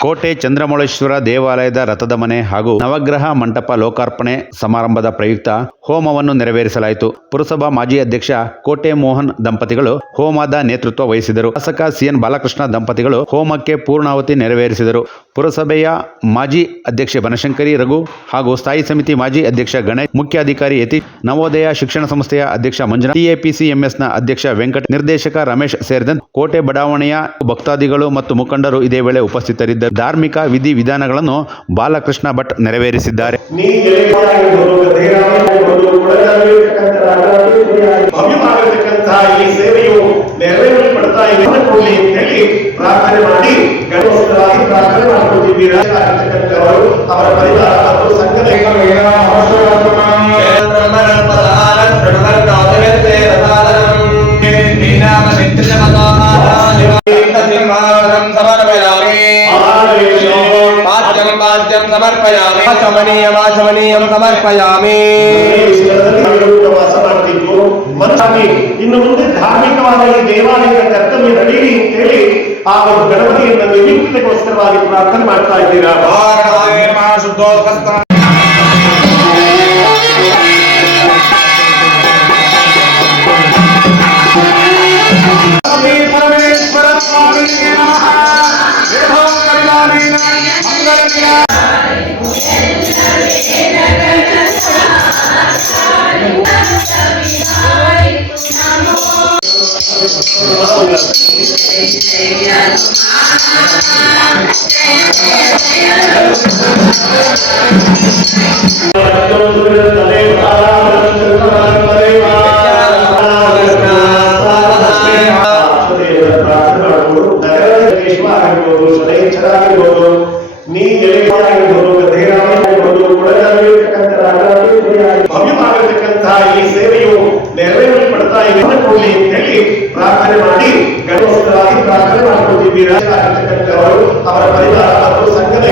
ಕೋಟೆ ಚಂದ್ರಮೌಳೇಶ್ವರ ದೇವಾಲಯದ ರಥದ ಮನೆ ಹಾಗೂ ನವಗ್ರಹ ಮಂಟಪ ಲೋಕಾರ್ಪಣೆ ಸಮಾರಂಭದ ಪ್ರಯುಕ್ತ ಹೋಮವನ್ನು ನೆರವೇರಿಸಲಾಯಿತು. ಪುರಸಭಾ ಮಾಜಿ ಅಧ್ಯಕ್ಷ ಕೋಟೆ ಮೋಹನ್ ದಂಪತಿಗಳು ಹೋಮದ ನೇತೃತ್ವ ವಹಿಸಿದರು. ಶಾಸಕ ಸಿಎನ್ ಬಾಲಕೃಷ್ಣ ದಂಪತಿಗಳು ಹೋಮಕ್ಕೆ ಪೂರ್ಣಾವತಿ ನೆರವೇರಿಸಿದರು. ಪುರಸಭೆಯ ಮಾಜಿ ಅಧ್ಯಕ್ಷೆ ಬನಶಂಕರಿ ರಘು ಹಾಗೂ ಸ್ಥಾಯಿ ಸಮಿತಿ ಮಾಜಿ ಅಧ್ಯಕ್ಷ ಗಣೇಶ್ ಮುಖ್ಯಾಧಿಕಾರಿ ಯತಿ ನವೋದಯ ಶಿಕ್ಷಣ ಸಂಸ್ಥೆಯ ಅಧ್ಯಕ್ಷ ಮಂಜುನಾಥ್ ಟಿಎಪಿಸಿಎಂಎಸ್ನ ಅಧ್ಯಕ್ಷ ವೆಂಕಟ, ನಿರ್ದೇಶಕ ರಮೇಶ್ ಸೇರಿದಂತೆ ಕೋಟೆ ಬಡಾವಣೆಯ ಭಕ್ತಾದಿಗಳು ಮತ್ತು ಮುಖಂಡರು ಇದೇ ವೇಳೆ ಉಪಸ್ಥಿತರಿದ್ದರು ಧಾರ್ಮಿಕ ವಿಧಿ ವಿಧಾನಗಳನ್ನು ಬಾಲಕೃಷ್ಣ ಭಟ್ ನೆರವೇರಿಸಿದ್ದಾರೆ. ಪ್ರಾರ್ಥನೆ ಮಾಡಿ ಪ್ರಾರ್ಥನೆ సమర్పయామి సమనీయమాశమనీయం సమర్పయామి మనసాగి ಇನ್ನು ಮುಂದೆ ಧಾರ್ಮಿಕವಾದ ಈ ದೇವಾಲಯದ ಕರ್ತವ್ಯದಲ್ಲಿ ಅಂತೇಳಿ ಆ ಒಂದು ಗಣಪತಿಯನ್ನು ನಿಯುಕ್ತಿಗೋಸ್ಕರವಾಗಿ ಪ್ರಾರ್ಥನೆ ಮಾಡ್ತಾ ಇದ್ದೀರಾ ನೀ ಎಲೆಗಳಾಗಿರ್ಬೋದು ಗದ್ದೆಗಳಾಗಿರ್ಬೋದು ಕೊಡಲಾಗಿರ್ತಕ್ಕಂಥ ರಾಜಾಧಿಕಾರಿಯಾಗಿ ಭವ್ಯವಾಗಿರ್ತಕ್ಕಂತಹ ಈ ಸೇವೆಯು ನೆರವೇರಿಸಲ್ಪಡ್ತಾ ಇದೆ ಕೊಡ್ಲಿ ಅಂತ ಹೇಳಿ ಪ್ರಾರ್ಥನೆ ಮಾಡಿ ಗಣೇಶರಾಗಿ ಪ್ರಾರ್ಥನೆ ಮಾಡ್ಕೊತಿದ್ದೀರಾ ಆಗಿರ್ತಕ್ಕಂಥವರು ಅವರ ಪರಿವಾರ ಮತ್ತು ಸಂಘದ